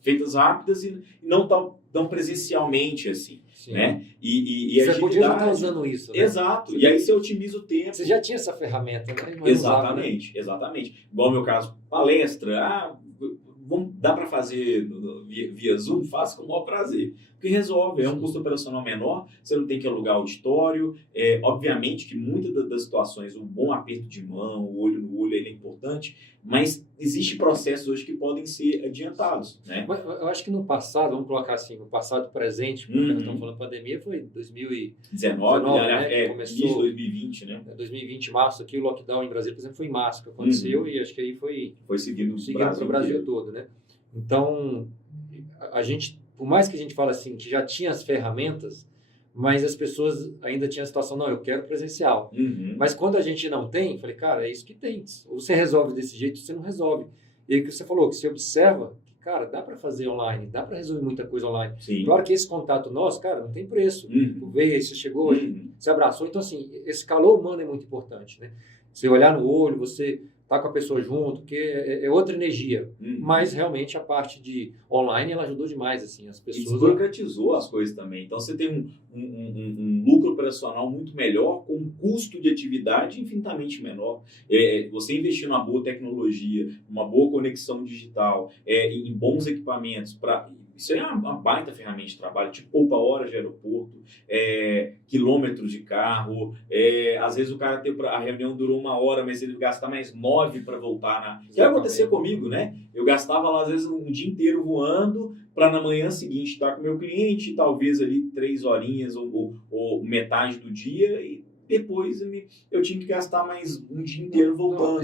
feitas rápidas e não tão presencialmente assim. Né? E você podia já estar usando isso, né? Exato. E aí você otimiza o tempo. Você já tinha essa ferramenta, né? Exatamente, usava, né? Exatamente. Igual no meu caso, palestra. Dá para fazer via Zoom? Faço com o maior prazer. Porque resolve, é um custo operacional menor, você não tem que alugar auditório. Obviamente que muitas das situações, um bom aperto de mão, o olho no olho, ele é importante, mas existem processos hoje que podem ser adiantados. Né? Eu acho que no passado, vamos colocar assim, no passado presente, porque nós estamos falando pandemia, foi 2019, né? Começou início de 2020, né? 2020, março, aqui o lockdown em Brasília, por exemplo, foi em março que aconteceu e acho que aí foi seguindo para o Brasil todo, né? Então, a gente, por mais que a gente fale assim, que já tinha as ferramentas, mas as pessoas ainda tinham a situação, não, eu quero presencial. Mas quando a gente não tem, falei, cara, é isso que tem. Ou você resolve desse jeito, ou você não resolve. E aí o que você falou, que você observa, que, cara, dá para fazer online, dá para resolver muita coisa online. Sim. Claro que esse contato nosso, cara, não tem preço. Tu veio, você chegou, você abraçou. Então, assim, esse calor humano é muito importante, né? Você olhar no olho, você tá com a pessoa junto, porque é outra energia. Mas, realmente, a parte de online, ela ajudou demais, assim, as pessoas... E desburocratizou as coisas também. Então, você tem um lucro operacional muito melhor, com um custo de atividade infinitamente menor. Você investir numa boa tecnologia, uma boa conexão digital, em bons equipamentos para... Isso é uma baita ferramenta de trabalho, te poupa horas de aeroporto, quilômetros de carro, às vezes o cara a reunião durou 1 hora, mas ele gasta mais 9 para voltar. Que acontecia comigo, né? Eu gastava lá, às vezes, um dia inteiro voando para na manhã seguinte estar com o meu cliente, talvez ali 3 horinhas ou metade do dia, e depois eu tinha que gastar mais um dia inteiro voltando.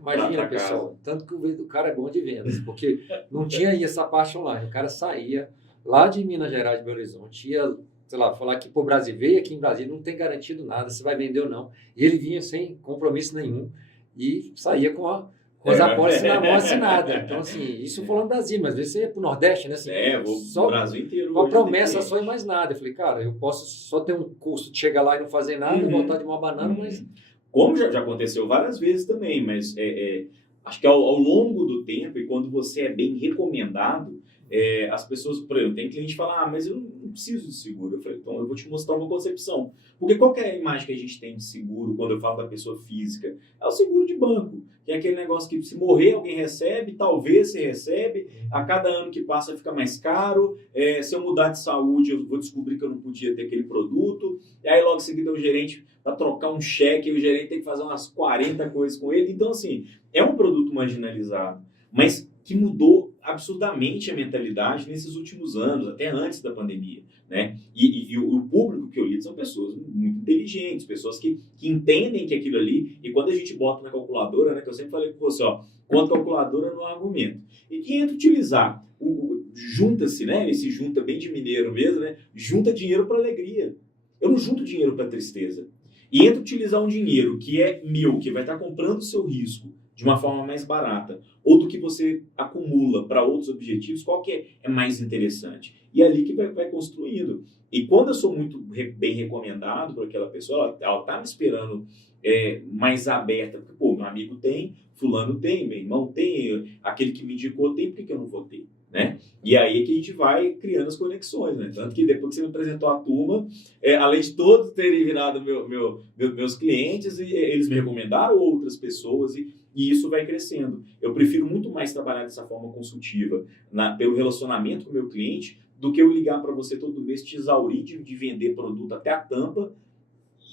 Imagina, pessoal, tanto que o cara é bom de vendas, porque não tinha aí essa parte online. O cara saía lá de Minas Gerais, de Belo Horizonte, ia, sei lá, falar que pro Brasil, veio aqui em Brasília, não tem garantido nada, se vai vender ou não. E ele vinha sem compromisso nenhum e saía com as apólices na mão assinada. Então, assim, isso falando Brasil, mas às vezes você ia pro Nordeste, né? Assim, vou só o Brasil inteiro. Com a promessa só e mais nada. Eu falei, cara, eu posso só ter um custo de chegar lá e não fazer nada, voltar de uma banana, mas... Como já aconteceu várias vezes também, mas acho que ao longo do tempo, e quando você é bem recomendado, as pessoas, por exemplo, tem cliente que fala, mas eu não preciso de seguro. Eu falei, então eu vou te mostrar uma concepção. Porque qual que é a imagem que a gente tem de seguro quando eu falo da pessoa física? É o seguro de banco, que é aquele negócio que se morrer alguém recebe, talvez você recebe, a cada ano que passa fica mais caro, se eu mudar de saúde eu vou descobrir que eu não podia ter aquele produto, e aí logo em seguida o gerente para trocar um cheque, e o gerente tem que fazer umas 40 coisas com ele. Então, assim, é um produto marginalizado, mas que mudou absurdamente a mentalidade nesses últimos anos, até antes da pandemia, né? E o público que eu lido são pessoas muito inteligentes, pessoas que entendem que aquilo ali, e quando a gente bota na calculadora, né, que eu sempre falei com você, ó, quanto calculadora no argumento, e que entra utilizar, junta-se, né, esse junta bem de mineiro mesmo, né, junta dinheiro para alegria. Eu não junto dinheiro para tristeza. E entra utilizar um dinheiro que é meu, que vai estar comprando o seu risco de uma forma mais barata, ou do que você acumula para outros objetivos, qual que é mais interessante? E é ali que vai construindo. E quando eu sou muito bem recomendado por aquela pessoa, ela está me esperando mais aberta, porque, pô, meu amigo tem, fulano tem, meu irmão tem, aquele que me indicou tem, por que eu não vou ter? Né? E aí que a gente vai criando as conexões, né? Tanto que depois que você me apresentou a turma, além de todos terem virado meus clientes, eles me recomendaram outras pessoas e isso vai crescendo. Eu prefiro muito mais trabalhar dessa forma consultiva, pelo relacionamento com o meu cliente, do que eu ligar para você todo mês, te exaurir de vender produto até a tampa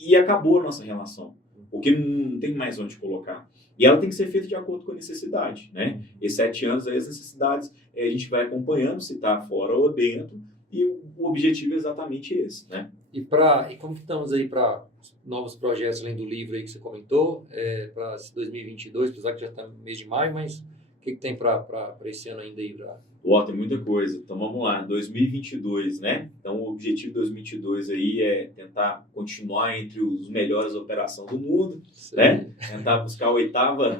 e acabou a nossa relação. Porque não tem mais onde colocar. E ela tem que ser feita de acordo com a necessidade, né? E 7 anos aí as necessidades a gente vai acompanhando, se está fora ou dentro, e o objetivo é exatamente esse, né? E como que estamos aí para novos projetos, além do livro aí que você comentou, para 2022, apesar que já está no mês de maio, mas o que tem para esse ano ainda aí? Tem muita coisa. Então, vamos lá. 2022, né? Então, o objetivo de 2022 aí é tentar continuar entre os melhores operações do mundo, né? Tentar buscar a oitava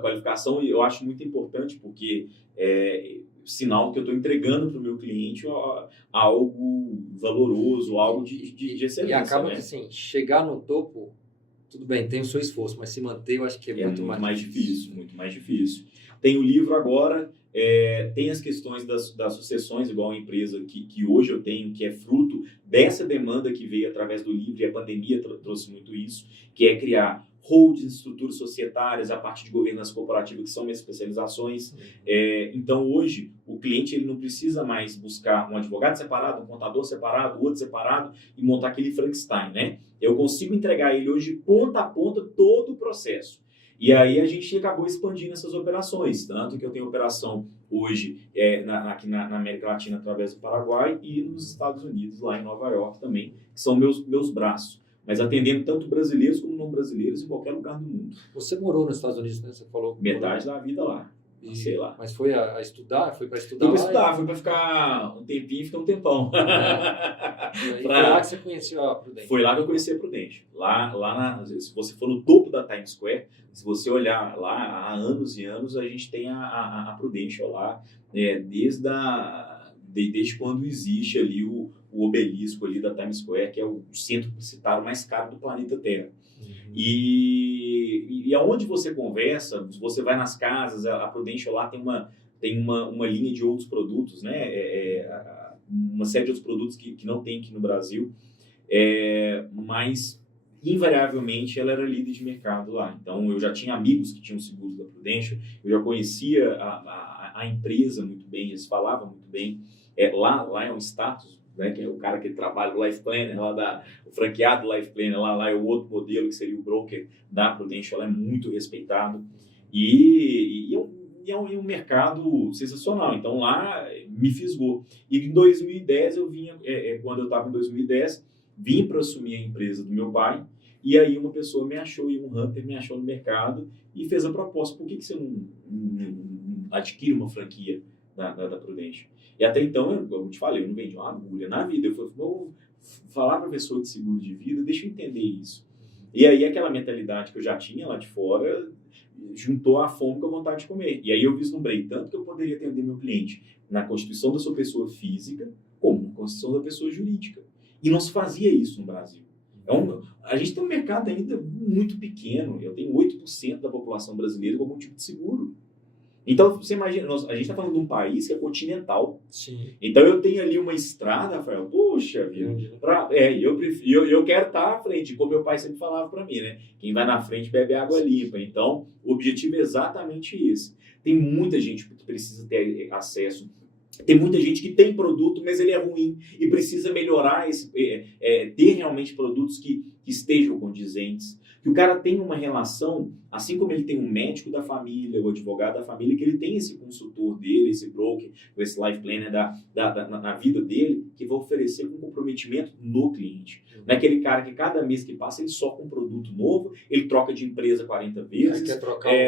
qualificação. E eu acho muito importante porque sinal que eu estou entregando para o meu cliente algo valoroso, algo de excelência. E acaba né? que, assim, chegar no topo, tudo bem, tem o seu esforço, mas se manter eu acho que é muito mais difícil. Muito mais difícil. Tem o livro agora, tem as questões das sucessões, igual a empresa que hoje eu tenho, que é fruto dessa demanda que veio através do livro, e a pandemia trouxe muito isso, que é criar holdings, estruturas societárias, a parte de governança corporativa, que são minhas especializações. Então, hoje, o cliente ele não precisa mais buscar um advogado separado, um contador separado, outro separado, e montar aquele Frankenstein, né? Eu consigo entregar ele hoje, ponta a ponta, todo o processo. E aí a gente acabou expandindo essas operações, tanto que eu tenho operação hoje aqui na América Latina através do Paraguai e nos Estados Unidos, lá em Nova York também, que são meus braços. Mas atendendo tanto brasileiros como não brasileiros em qualquer lugar do mundo. Você morou nos Estados Unidos, né? Você falou. Metade da vida lá. Sei lá. Mas foi a estudar? Foi para estudar? Fui para ficar um tempinho e ficar um tempão. Foi lá que você conheceu a Prudential? Foi lá que eu conheci a Prudential. Se você for no topo da Times Square, se você olhar lá, há anos e anos, a gente tem a Prudential lá, desde quando existe ali o obelisco ali da Times Square, que é o centro publicitário mais caro do planeta Terra. E aonde você conversa, você vai nas casas, a Prudential lá tem uma linha de outros produtos, né? Uma série de outros produtos que não tem aqui no Brasil, mas invariavelmente ela era líder de mercado lá. Então eu já tinha amigos que tinham seguros da Prudential, eu já conhecia a empresa muito bem, eles falavam muito bem. Lá é um status, né, que é o cara que trabalha no Life Planner, o franqueado Life Planner, lá é o outro modelo que seria o broker da Prudential, é muito respeitado e é um mercado sensacional. Então lá me fisgou. E em 2010 eu vinha, quando eu estava em 2010, vim para assumir a empresa do meu pai, e aí uma pessoa me achou, e um hunter me achou no mercado e fez a proposta: por que você não adquire uma franquia da Prudential? E até então, eu te falei, eu não vendi uma agulha na vida. Eu falei, vou falar para a pessoa de seguro de vida, deixa eu entender isso. E aí aquela mentalidade que eu já tinha lá de fora juntou a fome com a vontade de comer. E aí eu vislumbrei tanto que eu poderia atender meu cliente na constituição da sua pessoa física, como na constituição da pessoa jurídica. E não se fazia isso no Brasil. A gente tem um mercado ainda muito pequeno. Eu tenho 8% da população brasileira com algum tipo de seguro. Então, você imagina, a gente está falando de um país que é continental. Sim. Então, eu tenho ali uma estrada, Rafael, puxa vida, eu quero estar à frente, como meu pai sempre falava para mim, né? Quem vai na frente bebe água limpa. Então, o objetivo é exatamente esse. Tem muita gente que precisa ter acesso. Tem muita gente que tem produto, mas ele é ruim e precisa melhorar, ter realmente produtos que estejam condizentes. que o cara tem uma relação, assim como ele tem um médico da família, o advogado da família, que ele tem esse consultor dele, esse broker, esse life planner na vida dele, que vai oferecer com comprometimento no cliente. Não é aquele cara que cada mês que passa ele só com um produto novo, ele troca de empresa 40 vezes.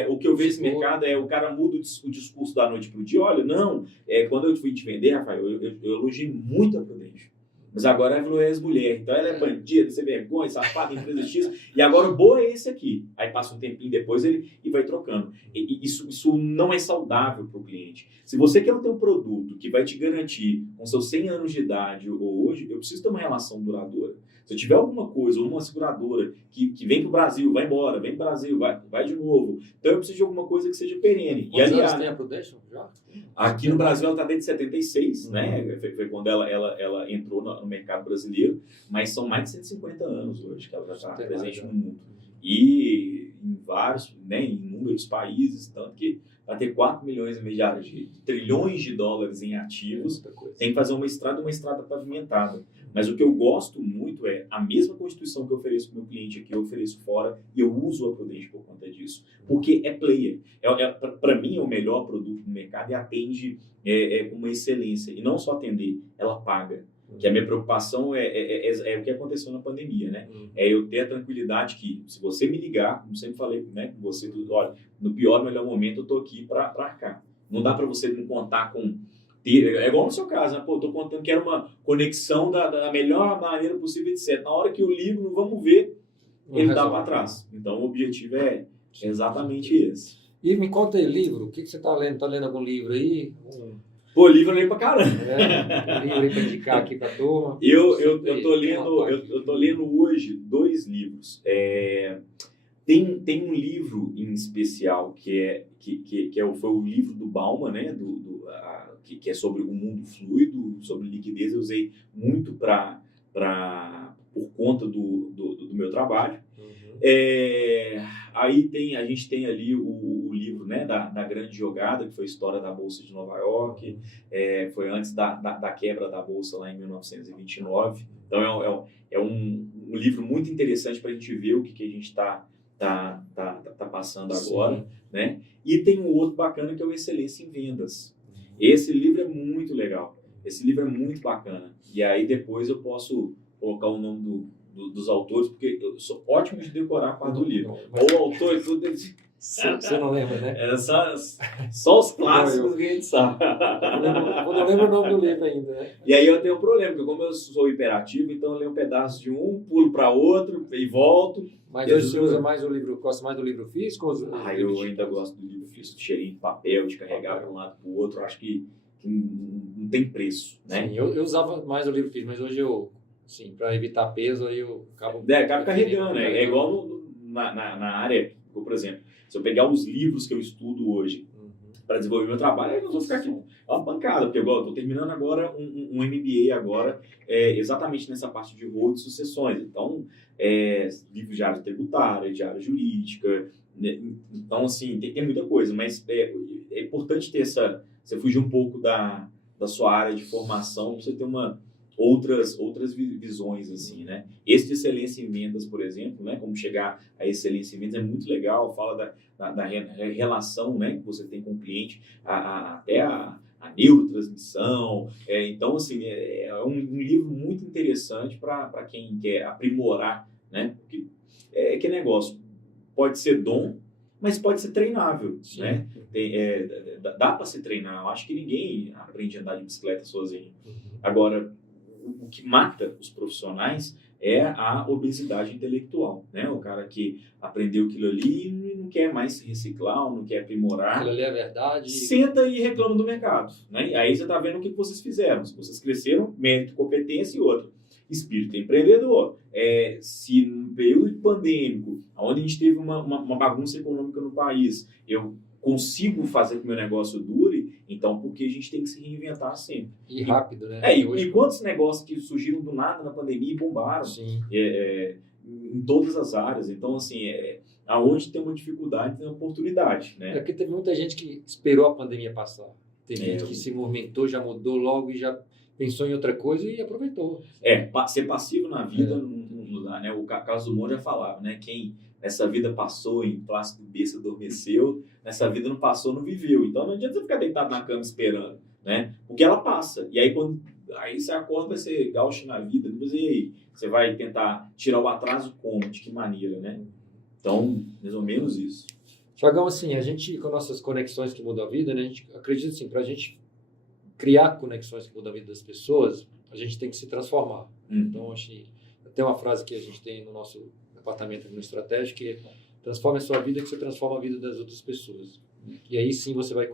O que eu vejo nesse mercado é o cara muda o discurso da noite para o dia. Olha, não, quando eu fui te vender, Rafael, eu elogiei muito a Prudential. Mas agora ela é ex-mulher, então ela é bandida, sem vergonha, safada, empresa X, e agora o boa é esse aqui. Aí passa um tempinho depois e vai trocando. Isso não é saudável para o cliente. Se você quer ter um produto que vai te garantir com seus 100 anos de idade ou hoje, eu preciso ter uma relação duradoura. Se eu tiver alguma coisa, ou uma seguradora que vem para o Brasil, vai embora, vem para o Brasil, vai de novo. Então eu preciso de alguma coisa que seja perene. Quantos anos tem a Prudential já? Aqui no Brasil ela está desde 76, né? Foi quando ela entrou no mercado brasileiro, mas são mais de 150 anos hoje que ela já está presente no mundo. E em vários, né, em inúmeros países, tanto que vai ter 4 milhões e meio de trilhões de dólares em ativos, tem que fazer uma estrada pavimentada. Mas o que eu gosto muito é a mesma constituição que eu ofereço para o meu cliente aqui, eu ofereço fora e eu uso a Prudential por conta disso. Porque é player. Para mim, é o melhor produto do mercado e atende com uma excelência. E não só atender, ela paga. Que a minha preocupação é o que aconteceu na pandemia, né? É eu ter a tranquilidade que, se você me ligar, como sempre falei, né, com você, olha, no pior, melhor momento, eu estou aqui para arcar. Não dá para você não contar com... É igual no seu caso, né? Pô, eu tô contando que era uma conexão da melhor maneira possível, etc. Na hora que eu ligo, não vamos ver, ele dá para trás. Então, o objetivo é exatamente esse. E me conta aí, livro, o que você está lendo? Está lendo algum livro aí? Pô, livro eu leio pra caramba. Um livro aí para indicar aqui para a turma? Eu tô lendo hoje 2 livros. Tem um livro em especial que foi o livro do Bauman, né? Que é sobre o mundo fluido, sobre liquidez. Eu usei muito por conta do meu trabalho. Aí a gente tem ali o livro, né, da grande jogada, que foi a história da Bolsa de Nova York, foi antes da quebra da Bolsa lá em 1929. Então é um livro muito interessante para a gente ver o que a gente está passando agora, né? E tem um outro bacana que é o Excelência em Vendas. Esse livro é muito legal, esse livro é muito bacana. E aí depois eu posso colocar o nome dos autores, porque eu sou ótimo de decorar a parte do livro. Ou o autor e tudo... Você não lembra, né? Só os clássicos que a gente sabe. Eu não lembro o nome do livro ainda, né? E aí eu tenho um problema, porque como eu sou hiperativo, então eu leio um pedaço de um, pulo para outro e volto. Mas hoje você usa mais o livro, gosta mais do livro físico? Eu ainda gosto do livro físico, de cheirinho de papel, de carregar para um lado para o outro. Acho que não tem preço, né? Sim, eu usava mais o livro físico, mas hoje sim, para evitar peso, aí eu acabo... acabo carregando, né? É igual na área, por exemplo, se eu pegar os livros que eu estudo hoje para desenvolver meu trabalho, eu não vou ficar aqui. É uma pancada, porque eu estou terminando agora um MBA agora, exatamente nessa parte de rol de sucessões. Então, livros de área tributária, de área jurídica, né? Então, assim, tem muita coisa, mas é importante ter você fugir um pouco da sua área de formação para você ter outras visões, assim, né? Esse de excelência em vendas, por exemplo, né? Como chegar à excelência em vendas é muito legal, fala da relação, né, que você tem com o cliente, até a neurotransmissão. Então, assim, é um livro muito interessante para quem quer aprimorar, né? Porque que negócio, pode ser dom, mas pode ser treinável, né? Dá para se treinar. Eu acho que ninguém aprende a andar de bicicleta sozinho. Agora, o que mata os profissionais é a obesidade intelectual, né? O cara que aprendeu aquilo ali e não quer mais se reciclar, não quer aprimorar. Aquilo ali é verdade. Senta e reclama do mercado, né? Aí você está vendo o que vocês fizeram. Se vocês cresceram, mérito, competência e outro. Espírito empreendedor. Se no período pandêmico, onde a gente teve uma bagunça econômica no país, eu consigo fazer que o meu negócio dure, então porque a gente tem que se reinventar sempre. E rápido, né? E quantos negócios que surgiram do nada na pandemia e bombaram em todas as áreas. Então, assim, aonde tem uma dificuldade, tem uma oportunidade, né? Porque teve muita gente que esperou a pandemia passar. Teve gente que se movimentou, já mudou logo e já pensou em outra coisa e aproveitou. Ser passivo na vida não dá, né? O Carlos Drummond já falava, né? Quem nessa vida passou, em plácido berço adormeceu, nessa vida não passou, não viveu. Então não adianta você ficar deitado na cama esperando, né? Porque ela passa. E aí aí você acorda, vai ser gaucho na vida. Depois, e aí? Você vai tentar tirar o atraso como? De que maneira, né? Então, mais ou menos isso. Tiagão, assim, a gente, com nossas conexões que mudam a vida, né, a gente acredita assim, para a gente criar conexões que mudam a vida das pessoas, a gente tem que se transformar. Então, acho que tem uma frase que a gente tem no nosso departamento no Estratégia, que é: transforme a sua vida que você transforma a vida das outras pessoas. E aí sim você vai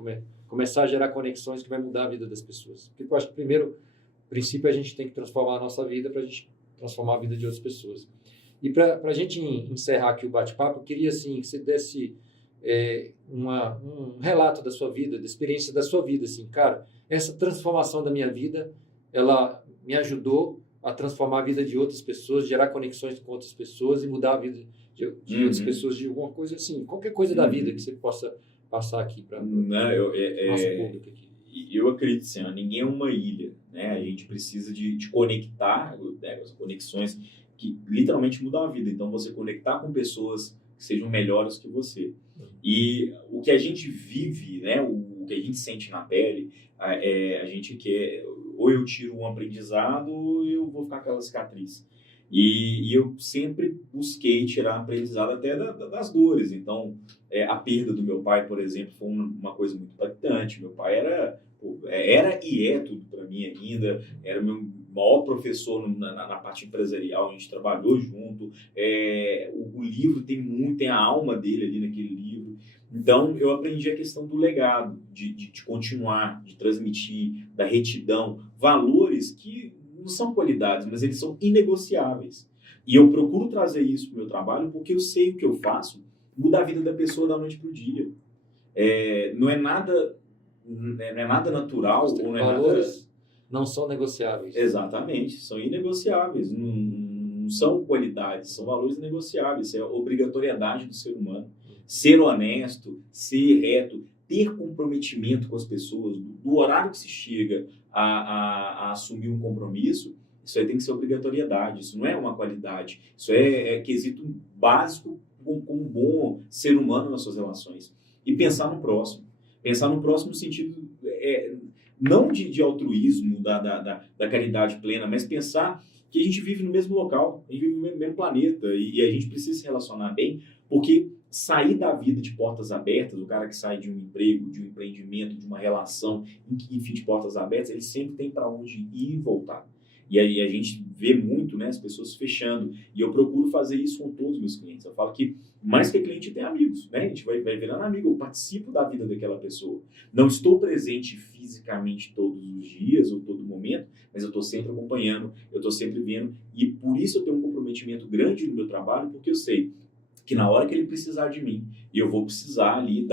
começar a gerar conexões que vai mudar a vida das pessoas. Porque eu acho que o primeiro princípio é a gente tem que transformar a nossa vida para a gente transformar a vida de outras pessoas. E para a gente encerrar aqui o bate-papo, eu queria assim, que você desse um relato da sua vida, da experiência da sua vida. Assim, cara, essa transformação da minha vida, ela me ajudou a transformar a vida de outras pessoas, gerar conexões com outras pessoas e mudar a vida de outras pessoas de alguma coisa assim, qualquer coisa da vida que você possa passar aqui para o nosso público aqui. Eu acredito assim, ninguém é uma ilha, né? A gente precisa de conectar, né, as conexões que literalmente mudam a vida. Então, você conectar com pessoas que sejam melhores que você. E o que a gente vive, né, o que a gente sente na pele, a gente quer, ou eu tiro um aprendizado, ou eu vou ficar com aquela cicatriz. E eu sempre busquei tirar aprendizado até das dores. Então, a perda do meu pai, por exemplo, foi uma coisa muito impactante. Meu pai era e é tudo para mim ainda, era o meu maior professor na parte empresarial, a gente trabalhou junto. O livro tem a alma dele ali naquele livro. Então, eu aprendi a questão do legado, de continuar, de transmitir, da retidão, valores que não são qualidades, mas eles são inegociáveis. E eu procuro trazer isso para o meu trabalho porque eu sei o que eu faço muda a vida da pessoa da noite para o dia. Não é nada natural. Ou não é valores não são negociáveis. Exatamente, são inegociáveis. Não são qualidades, são valores inegociáveis. É a obrigatoriedade do ser humano. Ser honesto, ser reto, ter comprometimento com as pessoas, do horário que se chega a assumir um compromisso, isso aí tem que ser obrigatoriedade, isso não é uma qualidade, isso é quesito básico como um bom ser humano nas suas relações. E pensar no próximo no sentido, não de altruísmo, da caridade plena, mas pensar que a gente vive no mesmo local, a gente vive no mesmo planeta e a gente precisa se relacionar bem, porque sair da vida de portas abertas, o cara que sai de um emprego, de um empreendimento, de uma relação, enfim, de portas abertas, ele sempre tem para onde ir e voltar. E aí a gente vê muito, né, as pessoas fechando. E eu procuro fazer isso com todos os meus clientes. Eu falo que mais que cliente tem amigos, né? A gente vai virando amigo. Eu participo da vida daquela pessoa. Não estou presente fisicamente todos os dias ou todo momento, mas eu estou sempre acompanhando, eu estou sempre vendo. E por isso eu tenho um comprometimento grande no meu trabalho, porque eu sei que na hora que ele precisar de mim, eu vou precisar ali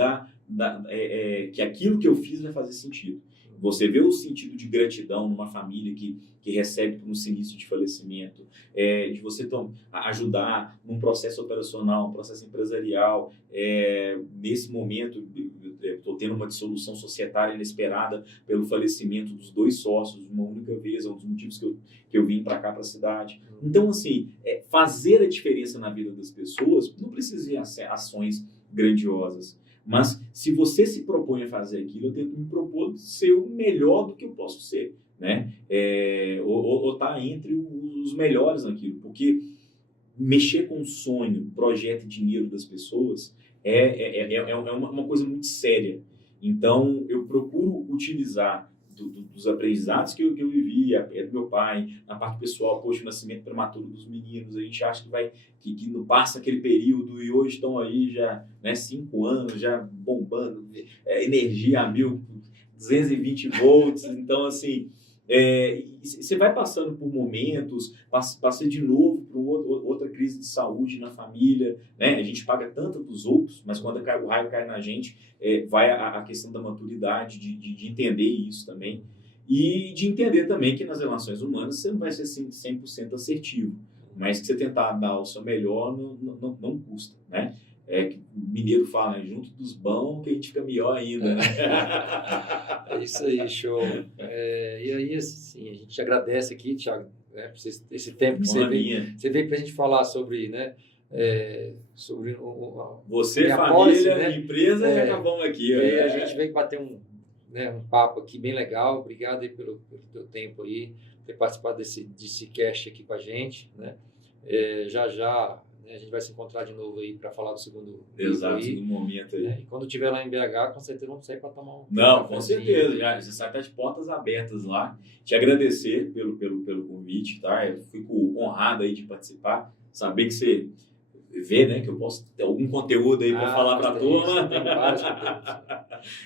que aquilo que eu fiz vai fazer sentido. Você vê o sentido de gratidão numa família que recebe por um sinistro de falecimento, de você ajudar num processo operacional, um processo empresarial. Nesse momento, estou tendo uma dissolução societária inesperada pelo falecimento dos 2 sócios de uma única vez, é um dos motivos que eu vim para cá, para a cidade. Então, assim, fazer a diferença na vida das pessoas não precisa de ações grandiosas. Mas se você se propõe a fazer aquilo, eu tento me propor ser o melhor do que eu posso ser, né? Ou estar entre os melhores naquilo, porque mexer com o sonho, projeto e dinheiro das pessoas é uma coisa muito séria. Então, eu procuro utilizar dos aprendizados que eu vivi, do meu pai, na parte pessoal, poxa, o nascimento prematuro dos meninos, a gente acha que não passa aquele período e hoje estão aí já, né, 5 anos, já bombando, energia a 220 volts, então assim, você vai passando por momentos, passa de novo por outra crise de saúde na família, né? A gente paga tanto dos outros, mas quando o raio cai na gente, vai a questão da maturidade, de entender isso também, e de entender também que nas relações humanas você não vai ser 100% assertivo, mas que você tentar dar o seu melhor não custa, né? Que o mineiro fala, né? Junto dos bons que a gente fica melhor ainda, né? É isso aí, show. E aí, assim, a gente agradece aqui, Thiago, né, esse tempo que você veio para a gente falar sobre, né, sobre você, minha família, policy, né? empresa, e acabamos aqui. E aí a gente veio bater um papo aqui bem legal. Obrigado aí pelo teu tempo aí, ter participado desse cast aqui com a gente, né? Já, né, a gente vai se encontrar de novo aí para falar do segundo Exato, aí, segundo momento aí. né? E quando estiver lá em BH, com certeza vamos sair para tomar um Não, com cafezinho. certeza. Já, você sai de portas abertas lá. Te agradecer pelo convite, tá? Eu fico honrado aí de participar. Saber que você vê, né? Que eu posso ter algum conteúdo aí para falar para a turma. Tem vários conteúdos.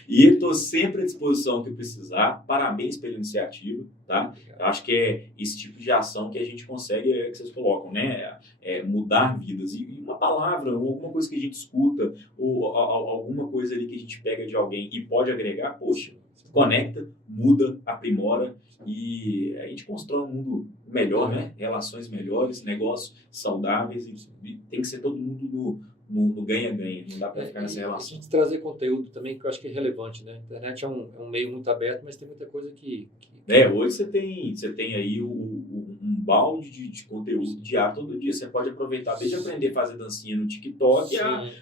E estou sempre à disposição que precisar. Parabéns pela iniciativa, tá? Obrigado. Eu acho que é esse tipo de ação que a gente consegue, que vocês colocam, né? Mudar vidas. E uma palavra, ou alguma coisa que a gente escuta, ou alguma coisa ali que a gente pega de alguém e pode agregar, poxa, conecta, muda, aprimora e a gente constrói um mundo melhor, né? Relações melhores, negócios saudáveis e tem que ser todo mundo no ganha-ganha, não dá para ficar nessa relação. A gente trazer conteúdo também que eu acho que é relevante, né? A internet é um meio muito aberto, mas tem muita coisa que... Hoje você tem aí um balde de conteúdo diário todo dia. Você pode aproveitar desde aprender a fazer dancinha no TikTok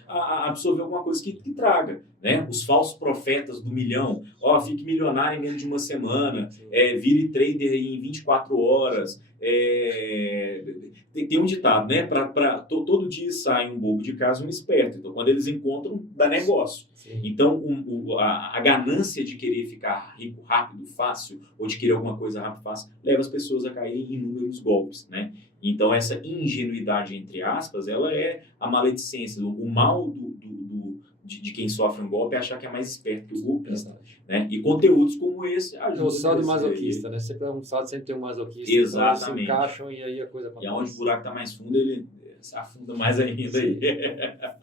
a absorver alguma coisa que traga, né? Os falsos profetas do milhão. Fique milionário em menos de uma semana, vire trader em 24 horas. Tem um ditado, né? Todo dia sai um bobo de casa e um esperto. Então, quando eles encontram, dá negócio. Sim. Então, a ganância de querer ficar rico rápido, fácil, ou de querer alguma coisa rápido, fácil, leva as pessoas a caírem em inúmeros golpes, né? Então, essa ingenuidade, entre aspas, ela é a maledicência, o mal de quem sofre um golpe é achar que é mais esperto que o golpista, né? E conteúdos como esse ajudam. O saldo masoquista, né? Sempre é um saldo, sempre tem um masoquista. Exatamente. Então, eles se encaixam e aí a coisa acontece. E aonde o buraco está mais fundo, ele se afunda mais ainda aí.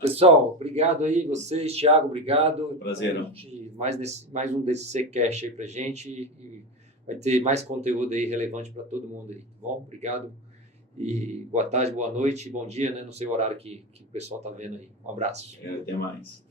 Pessoal, obrigado aí, vocês. Thiago, obrigado. Prazerão. Mais um desse Ccast aí pra gente e vai ter mais conteúdo aí relevante para todo mundo aí, tá bom? Obrigado e boa tarde, boa noite, bom dia, né? Não sei o horário que o pessoal tá vendo aí. Um abraço. Até mais.